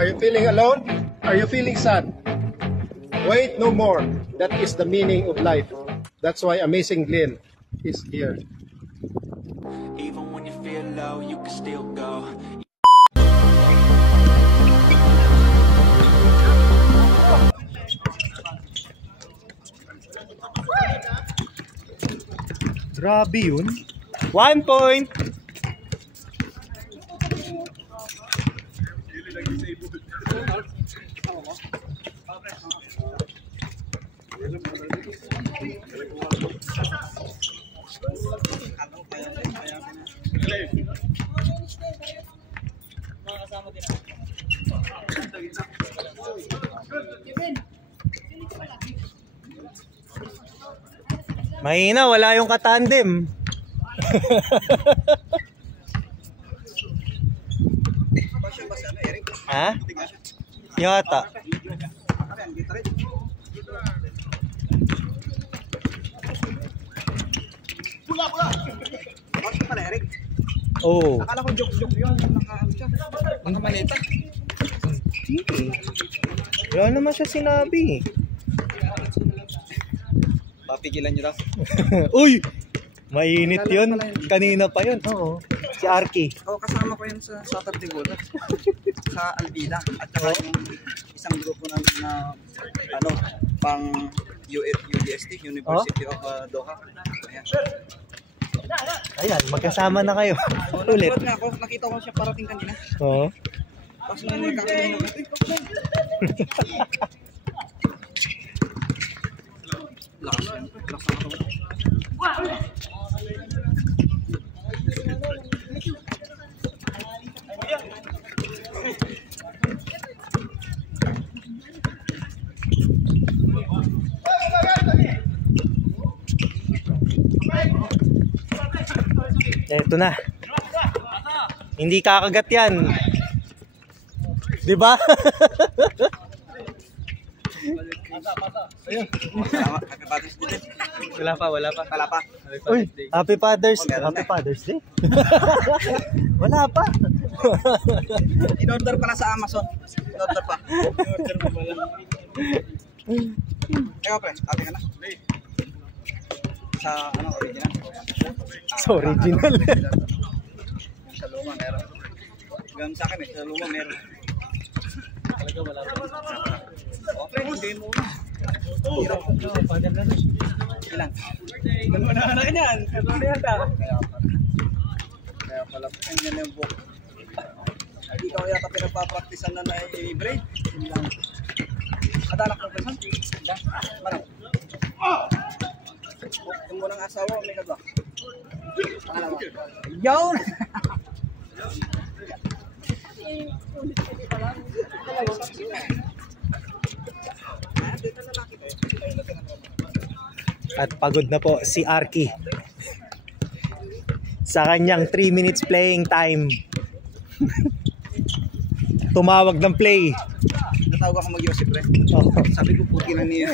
Are you feeling alone? Are you feeling sad? Wait no more. That is the meaning of life. That's why Amazing Glenn is here. Even when you feel low, you can still go. Grabe yun. 1 point. Mahina, wala yung katandem. Ha? Yata. Bakit pala, Eric? Oo. Akala ko joke-joke yun. Nakamalita. Hindi. Wala naman siya sinabi. Papigilan nyo daw. Uy! Mainit yun. Kanina pa yun. Oo. Si Arky. Oo, kasama ko yun sa Saturday Gold. Sa Albida. At saka yung isang grupo namin na pang UDST, University of Doha. Ayan. Ayan, magkasama na kayo. Ulit. Nga ako, nakita ko siya parating kanina. Oo. Tapos nung nagkakaroon na lakas na ako. Eto na. Hindi kakagat yan. Di ba? Wala pa. Uy, Happy Father's Day. Happy Father's Day. Wala pa. In-order pala sa Amazon. In-order pa. Ikaw pre, happy ka na? Sa original? Sa original. Sa luma meron. Ganun sa akin sa luma meron. Talaga wala pa. Okay, hindi mo na. Ilan? Ganun na yan. Ganun na yan ta. Kaya pala ganyan yung book. Hindi ka kaya pinagpa-practicean na i-braid. Adalak ng person? Manang? Yung munang asawa, may kagwa. Pangalawa. Yun! At pagod na po si Arky sa kanyang 3 minutes playing time. Tumawag ng play. Natawag ako mag-Yosip pre. Oh. Sabi ko puti lang niya.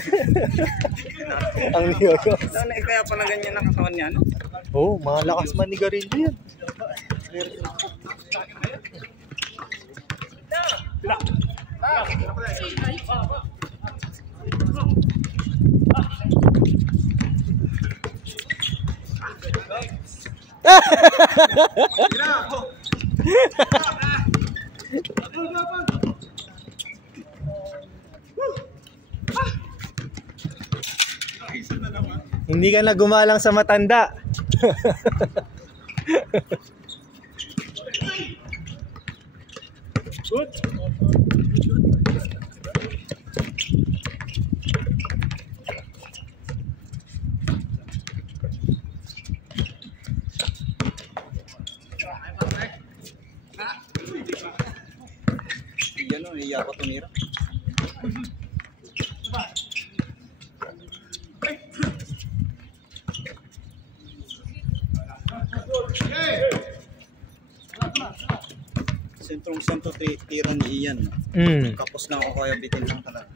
Ang niyoyo. Kaya pala ganyan nakasawan niya, no? Oo, malakas manigarilyo yan. Hindi ka na gumalang sa matanda. Good. Yan o, iya ko tumira. Sentrong-sentro tira ni Ian. Kapos na ako kaya bitin lang talaga.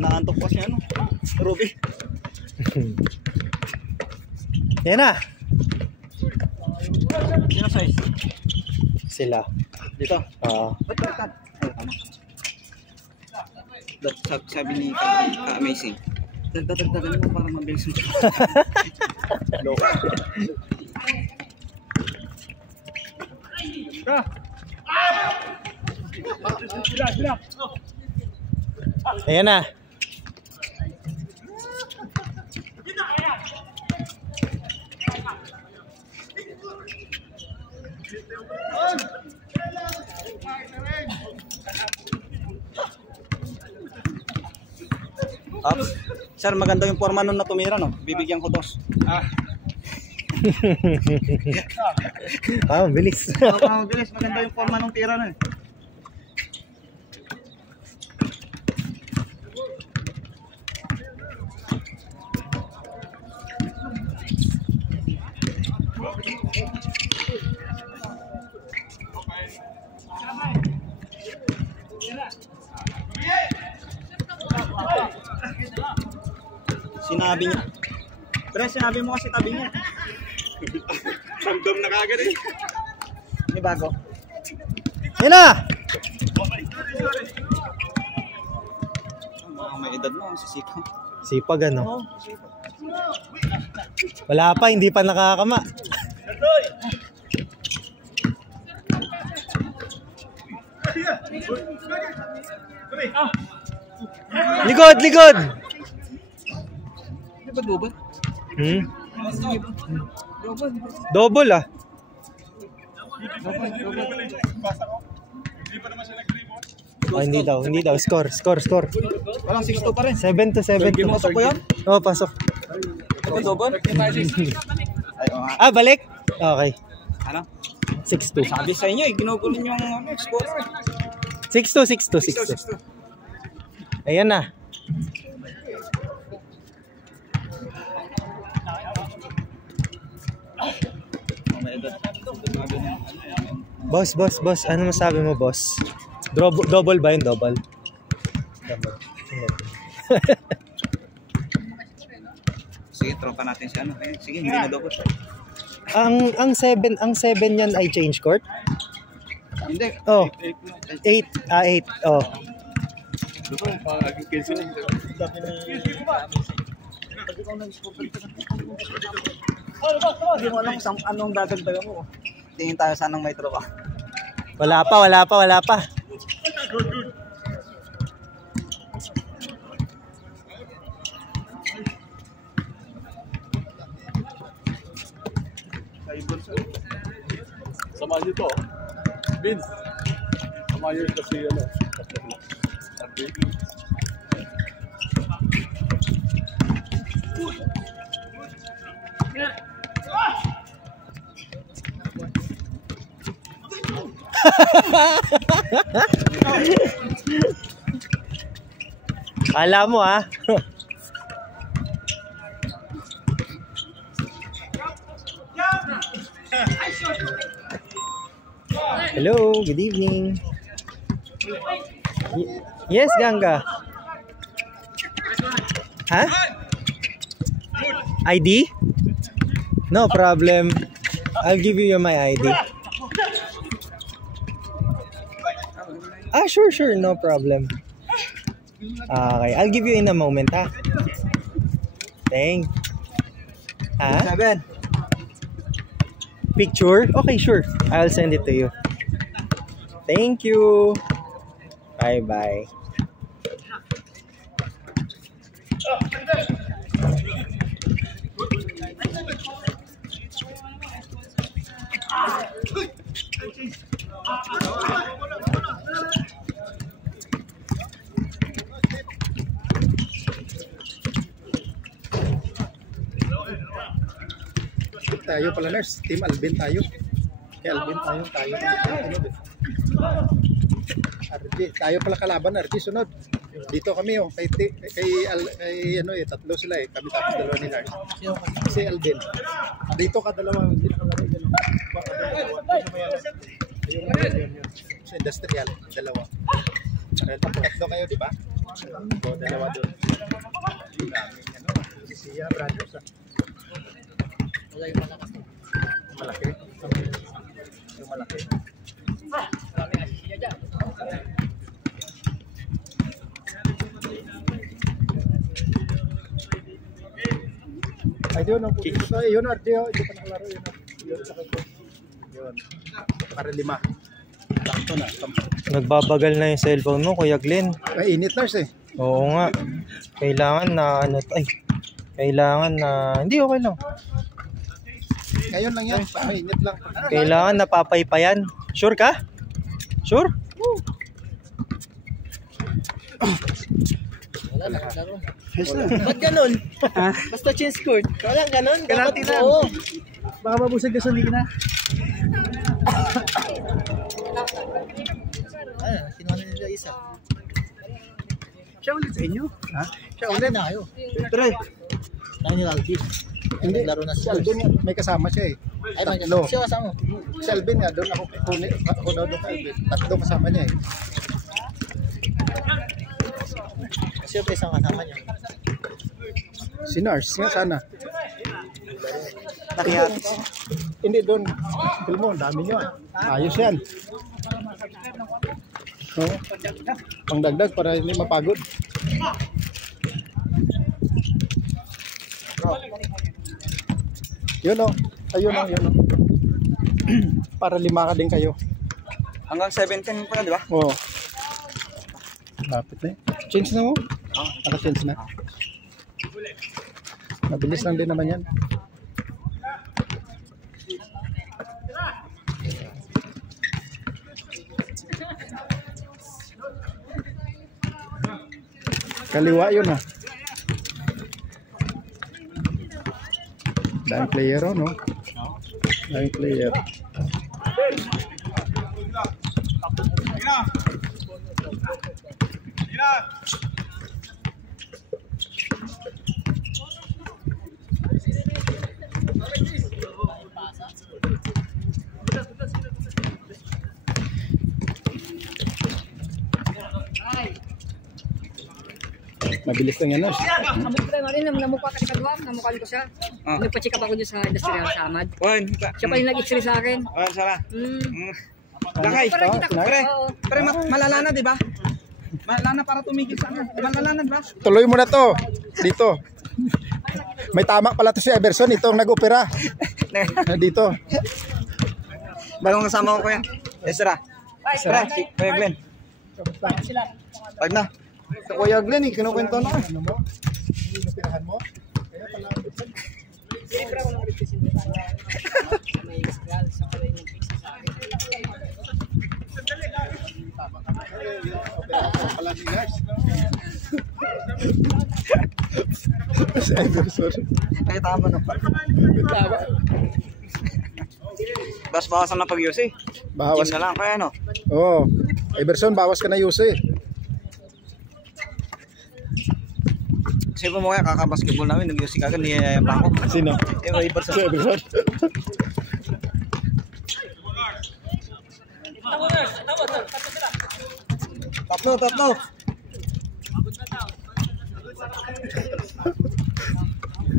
naantok pa siya, ano? Ruby. Yan na. Sino size? Sila. Dito. Ba't? Ay, tama. Sabi ni ka-amazing. Dagdagan mo para mabilis mo. Loko. Ayan na. Sir, maganda yung forma nun na tumira, no? Bibigyan ko 2. Bilis. Bilis, maganda yung forma nung tira nun. Sinabi niya. Pre, sinabi mo kasi tabi niya. Random na kagad eh. May bago. Yan na! Mga may edad na, sisikaw. Sipag ano? Wala pa, hindi pa nakakama. Likod, likod! Di ba double? Double ah. Oh, hindi daw. Score. Walang 6-2 pa rin. 7-7. Pasok ko yan? Oo, pasok. Double? Balik? Okay. Ano? 6-2. Sabi sa inyo, ginugulo nyo yung score. 6-2. Ayan na. Boss. Ano masabi mo, boss? Double ba yun? Double. Sige, tropa natin si ano. Sige, hindi na double. Ang 7 yan ay change court? Hindi. Oh. 8. 8. Oh. Hindi mo alam anong dadagdagan mo. Tingin tayo sanang may tropa. Wala pa. Sama nyo to. Vince. Sama nyo kasi ano. Kala mo ah. Hello, good evening. Yes, Ganga. Huh? ID? No problem. I'll give you my ID. Sure, no problem. Okay, I'll give you in a moment, ha? Thank. Ha? 7. Picture? Okay, sure. I'll send it to you. Thank you. Bye-bye. Tayo pala, nurse. Team Alvin tayo. Kay Alvin tayo. RJ, tayo pala kalaban, RJ, sunod. Dito kami kay ano tatlo sila kami tapos dalawa ni Lars. Si Alvin. Dito ka dalawa, dito ka lang yun. Sa industrial, dalawa. Tatlo kayo, di ba? Dalawa doon. Siya, brothers. Malaki. Yung malaki. Ay, yun ang puti. Yun, Artio. Hindi pa nakalaro. Yun, sa ko. Yun. Para 5. Sakto na. Nagbabagal na yung cellphone mo, Kuya Glenn. Ay, init Lars eh. Oo nga. Kailangan na kailangan na hindi okay lang. Ngayon lang yan. Init lang. Kailangan napapaypayan. Sure ka? Sure? Ba't ganun? Basta change court. Walang ganun. Ganati lang. Oo. Baka mabusag gasolina. Kinuha na nila isa. Siya ulit sa inyo. Ha? Siya ulit na kayo. Try. Tayo ni Aldi. Hindi. Laro na Si siya. Alvin nga, may kasama siya eh. Ay, may Tatlo. siya kasama. Si Alvin nga, doon ako kunin. Ako daw doon kay Alvin. Tatlo kasama niya eh. Siya pa isang kasama niya. Si Nars nga sana. Nakiyat. Hindi doon. Film mo, ang dami nyo. Ayos yan. Oh, pangdagdag para hindi mapagod. Yun o. Ayun o, yun o. Para 5 ka din kayo. Hanggang 17 pa na, di ba? Oo. Lapit na eh. Change na mo? Naka-change na. Mabilis lang din naman yan. Kaliwa yun ah. Daming player oh, no? Daming player. Mabilis lang yan, Nars. Kamusta na rin, namukha ka ni Kadwam, namukhaan ko siya. Nagpa-check up ako dyan sa industrial sa Amad. Siya pa yung nag-x-ray sa akin. Sara. Lakay. Pero malala na, di ba? Malala na para tumigil sa akin. Malala na, di ba? Tuloy mo na to. Dito. May tama pala to si Everson. Ito ang nag-opera. Dito. Bagong kasama ko yan. Sara. Sara, si Kuya Glenn. Pag na. Sa Kuya Glenn, kinukwento na. Ano mo? Hindi mo pinahan mo? Kaya pala ang bitsan. May industrial sa kalay ng pizza sa akin. Opera pala ni Nars. Si Everson. Kaya tama na pa. Tama. Bas bawasan na pag-use eh. Bawas Gym na lang kaya no? Oo. Everson, bawas ka na Yuse. Kasi po mo kaya kaka-basketball namin, nag-use kagad, niyayayang pa ako. Sino? Iba Si Everson. Tatlo.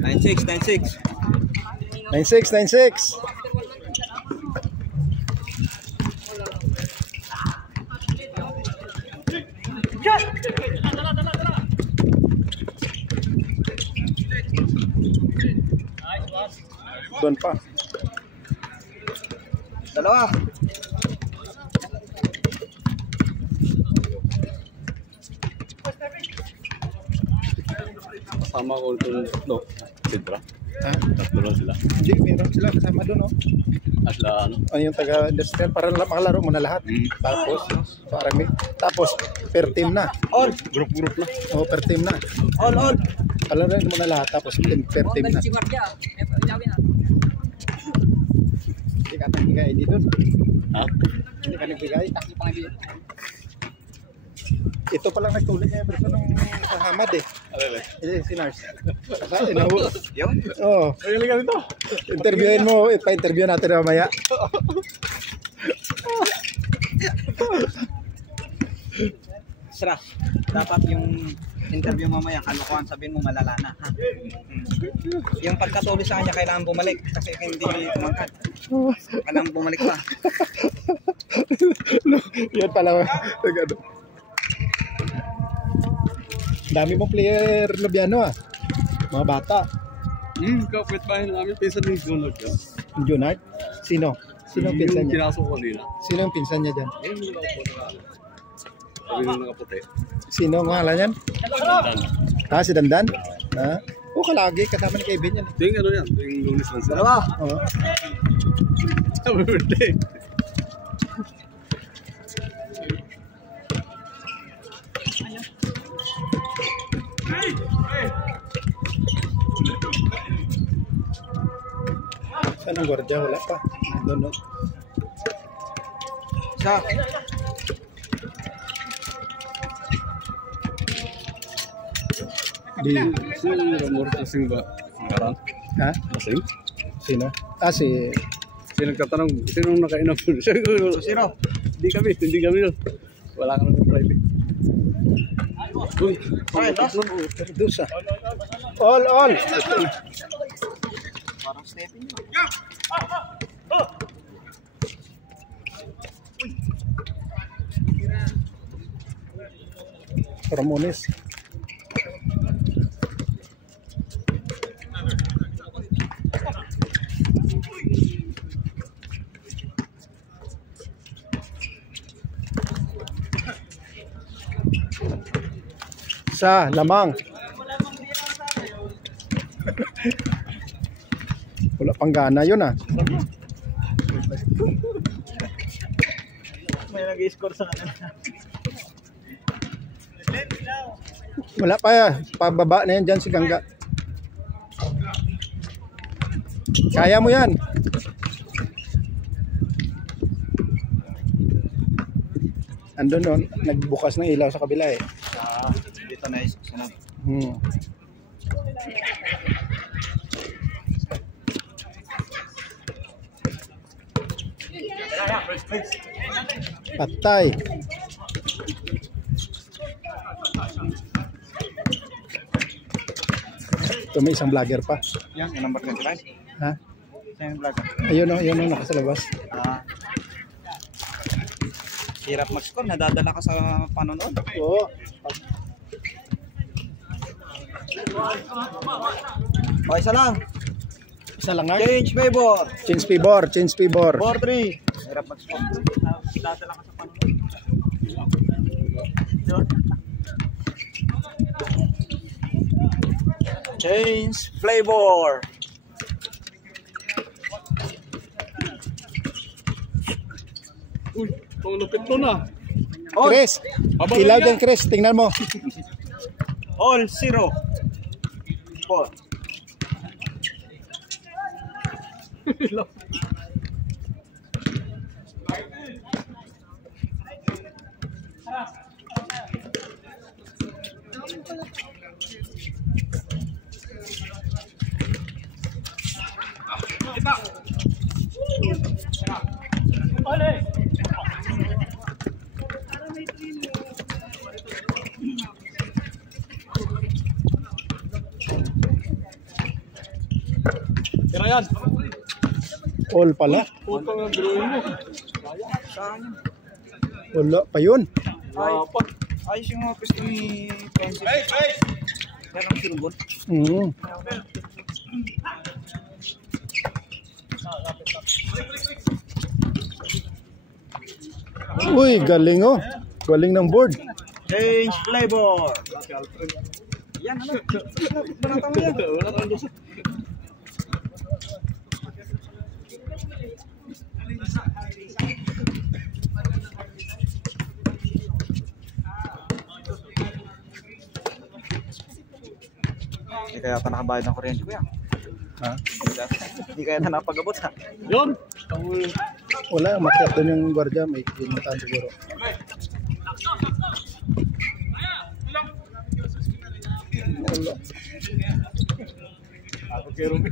96. 96. Doon pa. Dalawa. Kasama ko itong tatlo. Sidra. Ha? Tatlo lang sila. Hindi, meron sila kasama doon, oh. Asla ano. Ano yung taga-industrial para makalaro mo na lahat. Tapos, parang tapos, per team na. All. Group na. O, per team na. All. Palaroin mo na lahat, tapos per team na. Si Guardia, ilawin na. Hindi ka nagbigay dito. Ha? Hindi ka nagbigay. Takli pa nga bilhin. Ito palang nagtuloy niya Everson ng kahamad eh. Alele. Si Nars. Kasi inawo. Yun. Oo. Magaling ka dito. Interviewin mo, ipa-interview natin mamaya. Sara. dapat yung interview mamaya, kalokohan, sabihin mo malala na. Ha? Yung pagkatuloy sa kanya, kailangan bumalik kasi hindi tumangkad. Kailangan bumalik pa. Yan pala. Dami mong player Lubiano ah. Mga bata. Kapit bahay namin, pinsan ng Junod yun. Junard? Sino? Sino ang pinsan Yung niya? kinasok ko nila. Sino ang pinsan niya dyan? Yung mga po na sabi nung nakaputi. Sino ang ngalan yan? Dan. Ah, si Dandan? Ha? Oo, kalagi. Kasama ni Kevin yan. Ito yung ano yan, ito yung lunis lang sila. Dalawa. Oo. Happy birthday. Saan ang gwardiya? Wala pa. Nandun, no? Isa. Di. Sino yung Ramor kasing ba? Karang? Ha? Kasing? Sino? Ah, si... Sino nagtatanong, sino nakainom? Sino? Hindi kami yun. Wala ka naman Friday. Uy, Okay, last. Perdusa. All. Parang stepping. Ramones. Sa lamang. Wala pang gana yun ah. May nag-score sa kanila. Wala pa ya. Pababa na yan dyan si Gangga. Kaya mo yan. Andun nun, nagbukas ng ilaw sa kabila eh. Dito na yung sunod. Patay. Ito may isang vlogger pa. Yan, yung number 25. Ha? Yan yung vlog. Ayun o, yun o, nakasalabas. Hirap mag-score, nadadala ka sa panonood. Oo. O, isa lang. Isa lang nga. Change favor. Change pibor. 4-3. Hirap mag-score. Nadadala ka sa panonood. Change flavor. Uy, ang lupit mo na. Chris, ilaw dyan Chris, tingnan mo. All 0. 4. Tira yan. All pala. Putang ang gawin mo. Wala pa yun. Apat. Ayos yung mga pisto ni Francis. Pero ang sinubot. Uy, galing oh. Galing ng board. Change flavor. Yan, ano? Banata mo yan. Wala kang gusto. Hindi kaya ata nakabayad ng kuryente ko yan. Ha? Hindi kaya ata nakapag-abot ha. Yun. Wala, makiat doon yung gwardiya. May kinutaan siguro. Wala. Ako kay Rumi.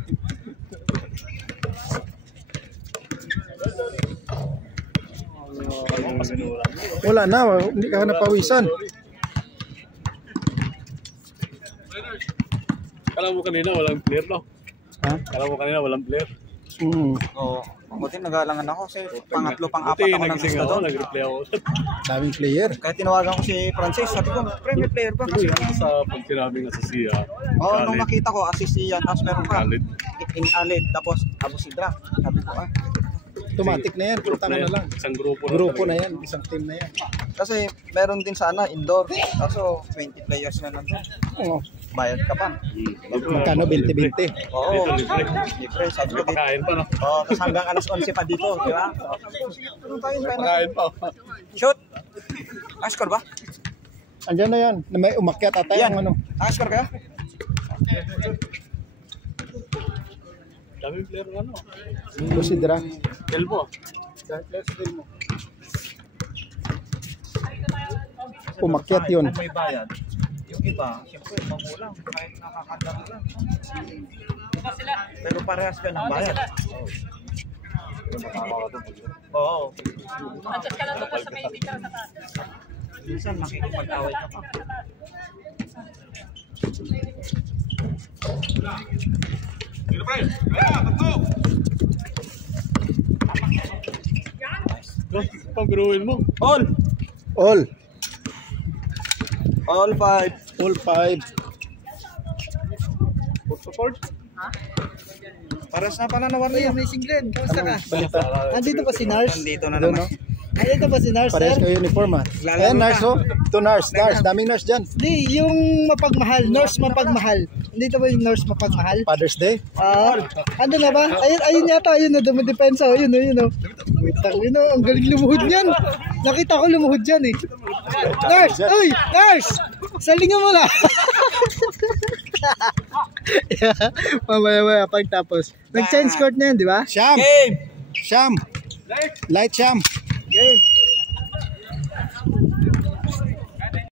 Wala na, hindi ka napawisan. Kala mo kanina walang player, no? Ha? Kala mo kanina walang player. Oo. Buti nagalangan ako kasi pangatlo, pang-apat Buti, ako ng nagising lista ako, doon. nag-replay ako. Daming player. Kaya tinawagan ko si Francis, sabi ko, premier player ba? Kasi Sa pag sinabing sa siya, oo, nung nakita ko, assist siya, tapos meron ka. Khalid. In-alid, tapos Abu Sidra. Sabi ko, Automatic na yan. Punta mo na lang. Isang grupo Grupo na yan. Isang team na yan. kasi meron din sana indoor. Kaso 20 players na nandun. Oo. Bayad ka pa. Magkano? 20-20. Oo. Libre. Libre, sabi ko dito. Pakain pa, no? Oo, tapos hanggang alas 11 pa dito, di ba? Pakain pa. Shoot! Score ba? Andiyan na yan. Na may umakyat ata Yan. yung ano. Score kaya? Daming player ng ano. Considera. Elmo. Umakyat yun. May bayad. Yung iba, siyempre, magulang. Kahit nakakadaro lang. Pero parehas ka ng bayad. Oo. Minsan makikipag-away ka pa. Pagbiruin mo. All! All. All 5. All 5. Support. Parehas na pala na Warrior. Amazing Glenn, kamusta ka? Balita. Andito pa si Nars. Nandito na Doon, naman. no? Andito pa si Nars, Parehas sir. kayo uniform, ha? Lalaro Ayan, nurse, ka. oh. Ito, nurse. Nurse. Daming nurse dyan. Di, yung mapagmahal, nurse mapagmahal. Andito ba yung nurse mapagmahal? Father's Day. Ano na ba? Ayun yata, ayun na, dumadepensa. Ayun o. Putang ino, ang galing lumuhod yan. Nakita ko lumuhod yan eh. Nurse! Uy! Nurse! Salingan mo na! Mamaya pagtapos. Nag-change court na yan, di ba? Sham! Game! Sham! Light Sham! Game.